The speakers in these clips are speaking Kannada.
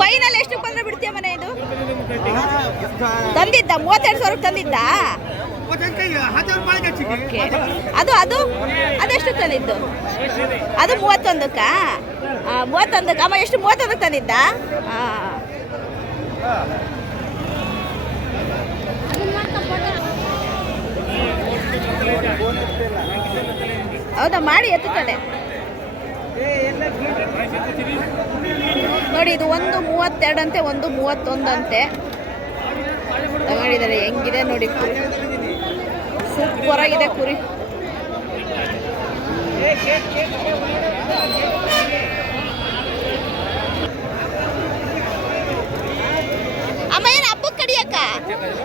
ಫೈನಲ್ ಎಷ್ಟು ಬಂದ್ರೆ ಬಿಡ್ತೀಯ ಮನೆ ಇದು? ತಂದಿದ್ದ 32,000 ತಂದಿದ್ದ. ಅದು ಅದು ಅದೆಷ್ಟು ತಂದಿದ್ದು? ಅದು 31ಕ್ಕ. 31ಕ್ಕೆ ಅಮ್ಮ ಎಷ್ಟು? 31ಕ್ಕೆ ತಂದಿದ್ದ. ಹೌದಾ? ಮಾಡಿ ಎತ್ತುತ್ತದೆ ನೋಡಿ. ಇದು ಒಂದು 32 ಅಂತೆ, ಒಂದು 31 ಅಂತೆ ತಗೊಂಡಿದ್ದಾರೆ. ಹೆಂಗಿದೆ ನೋಡಿ ಕುರಿ, ಸೂಪರ್ ಆಗಿದೆ ಕುರಿ. ಅಮ್ಮ ಏನು ಹಬ್ಬಕ್ಕೆ ಕಡಿಯಕ್ಕ?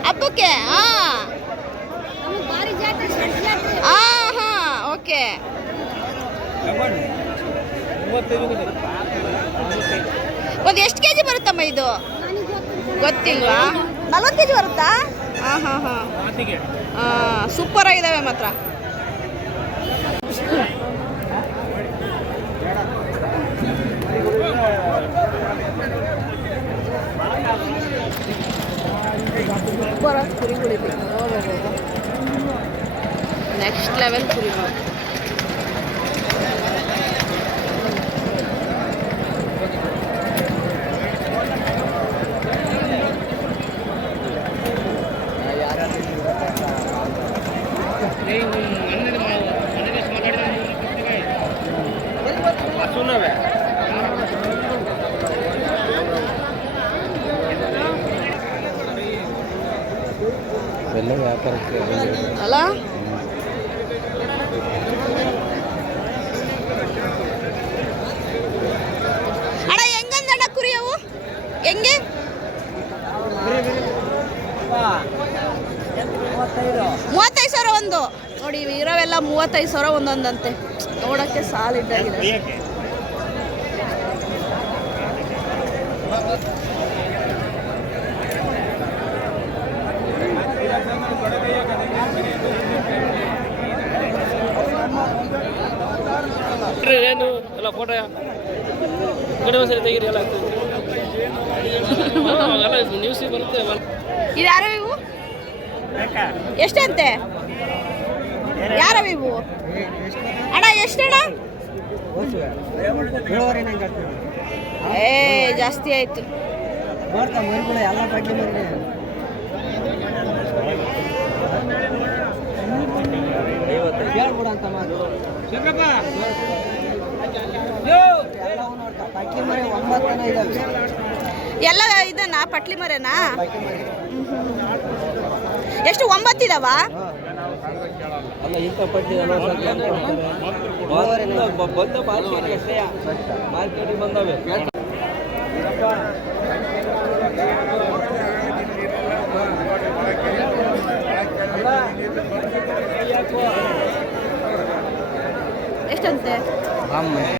ಹಬ್ಬಕ್ಕೆ? ಓಕೆ. ಒಂದು ಎಷ್ಟು ಕೆಜಿ ಬರುತ್ತಮ್ಮ ಇದು? ಗೊತ್ತಿಲ್ವಾ? 40 ಕೆಜಿ ಬರುತ್ತಾ? ಸೂಪರ್ ಆಗಿದಾವೆ ಮಾತ್ರ. ಸೂಪರ್ ಆಗಿ ಕುರಿಗಳಿದೆ. ನೆಕ್ಸ್ಟ್ ಲೆವೆಲ್ ಕುರಿಗಳು. ಅಲ್ಲ ಅಣ್ಣ ಹೆಂಗಂದಣ್ಣ ಕುರಿ ಅವು ಹೆಂಗೆ? 35,000 ಒಂದು ನೋಡಿ. ಇರೋವೆಲ್ಲ 35,000 ಒಂದೊಂದಂತೆ. ನೋಡಕ್ಕೆ ಸಾಲಿಡ್ ಆಗಿದೆ. ಏನು ಎಲ್ಲ ಫೋಟೋ ಕಡಿಮೆ ಸರಿ ತೆಗೀರಿ. ಎಲ್ಲ ನ್ಯೂಸಿಗೆ ಬರುತ್ತೆ. ಇದು ಯಾರು ಇವು? ಎಷ್ಟಂತೆ? ಯಾರವ ಇವು ಅಣ್ಣ? ಎಷ್ಟಣ್ಣ? ಜಾಸ್ತಿ ಆಯ್ತು. ಎಲ್ಲ ಇದನ್ನ ಪಟ್ಲಿ ಮರೆನಾ? ಎಷ್ಟು? 9 ಇದಾವ? ಎಷ್ಟಂತೆ? 2 ಮೇಲೆ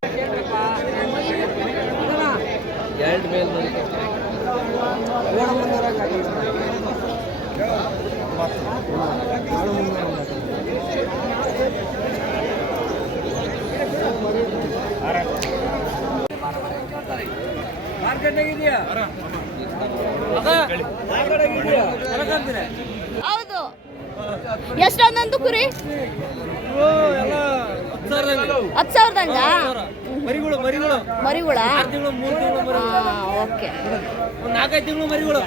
ಹೌದು. ಎಷ್ಟೊಂದೊಂದು ಕುರಿ? 10,000ದಂಗ ಮರಿಗಳ? ಓಕೆ. 4-5 ತಿಂಗಳು ಮರಿಗಳು.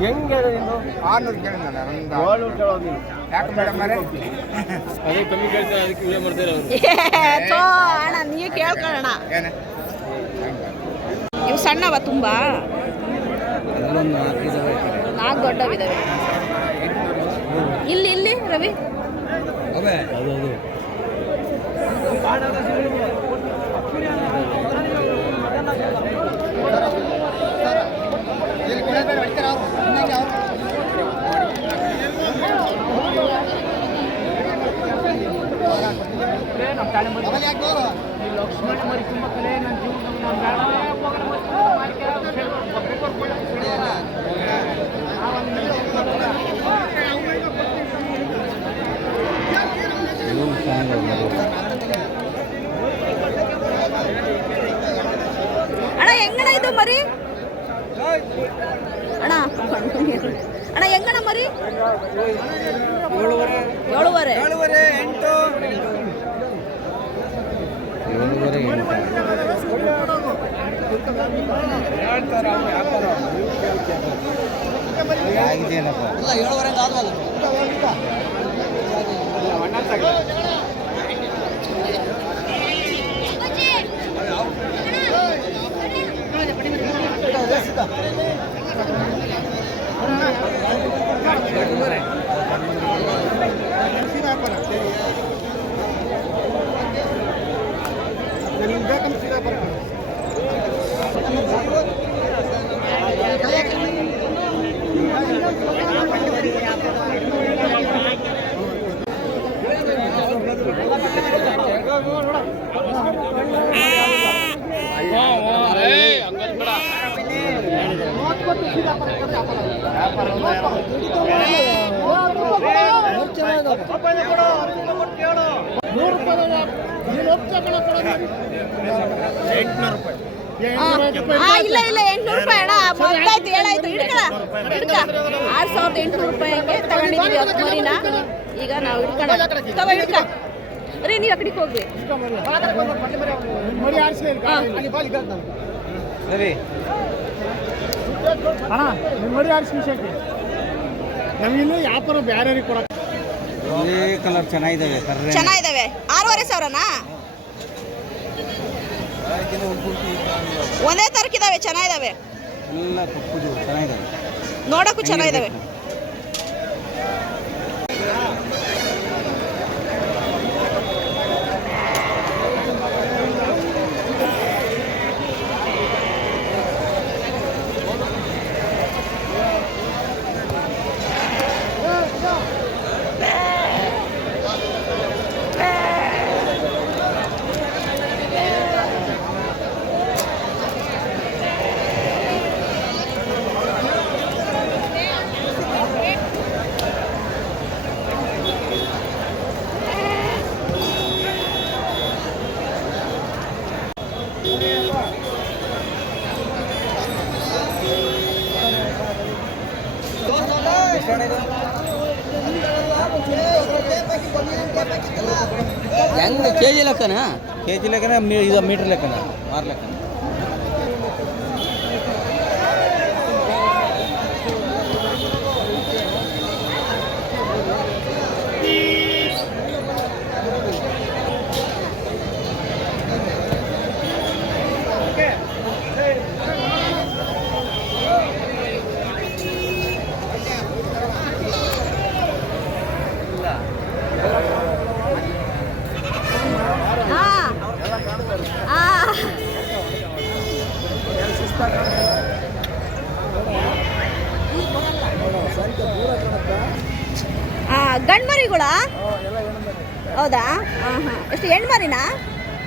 ಹೆಂಗೆ 600 ಕೇಳಿದ ಯಾಕೆ ಮೇಡಮ್ ಅದೇ ಕಮ್ಮಿ ಕೇಳ್ತಾರೆ, ಅದಕ್ಕೆ ವಿಡಿಯೋ ಮಾಡ್ತಾರೆ ಅಣ್ಣ. ನೀವು ಕೇಳ್ಕೊಳ್ಳೋಣ. ಇವು ಸಣ್ಣವ ತುಂಬಾ? 4 ದೊಡ್ಡವಿದಾವೆ. ಇಲ್ಲಿ ಇಲ್ಲಿ ರವಿ ಅಣ್ಣ ಹೆಂಗಣ ಇದು ಮರಿ ಅಣ್ಣ ಅಣ್ಣ ಹೆಂಗಣ ಮರಿ 7.5 ಇಲ್ಲ 800 ರೂಪಾಯಿ ಅಣ್ಣ ಮೊದಲಾಯ್ತು ಹೇಳಾಯ್ತು ಹಿಡ್ಕ 6,800 ರೂಪಾಯಿಗೆ ತಗೊಂಡಿದ್ದೀವಿ 10 ಮರಿನ. ಈಗ ನಾವು ಹಿಡ್ಕ ರೀ ನೀವು ಅಕಡಿಗೆ ಹೋಗ್ರಿ. ಅಣ್ಣ ನಿಮ್ಮ ಮರಿ ಆರಿಸಿ ವಿಷಯಕ್ಕೆ ನಮಗಿನ್ನೂ ವ್ಯಾಪಾರ ಬೇರೆ ಕೊಡ ಕಲರ್ ಚೆನ್ನಾಗಿದ್ದಾವೆ 6,500ನಾ? ಒಂದೇ ತರಕಿದಾವೆ, ಚೆನ್ನಾಗಿದ್ದಾವೆ, ನೋಡಕ್ಕೂ ಚೆನ್ನಾಗಿದ್ದಾವೆ. ಹೆಂಗೆ ಕೆಜಿ ಲೆಕ್ಕನ ಇದು ಮೀಟರ್ ಲೆಕ್ಕನ ಮಾರು ಲೆಕ್ಕನ ಗಂಡು ಮರಿಗಳ ಹೌದಾ? ಹಾಂ ಹಾಂ. ಎಷ್ಟು ಹೆಣ್ಣು ಮರಿನಾ?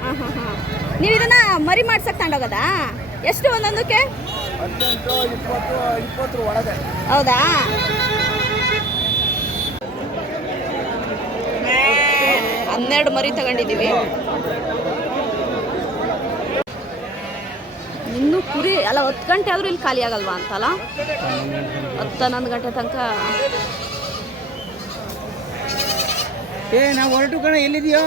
ಹಾಂ ಹಾಂ ಹಾಂ. ನೀವು ಇದನ್ನ ಮರಿ ಮಾಡ್ಸಕ್ಕೆ ತಗೊಂಡೋಗೋದಾ? ಎಷ್ಟು ಒಂದೊಂದಕ್ಕೆ? 18-20 ಒಳಗೆ. ಹೌದಾ? ಹನ್ನೆರಡು ಮರಿ ತಗೊಂಡಿದ್ದೀವಿ. ಇನ್ನೂ ಕುರಿ ಅಲ್ಲ 10 ಗಂಟೆ ಆದರೂ ಇಲ್ಲಿ ಖಾಲಿ ಆಗಲ್ವಾ ಅಂತಲ್ಲ? 10-11 ಗಂಟೆ ತನಕ. ನಾವು ಹೊರಟು ಕಣ ಎಲ್ಲಿದೆಯೋ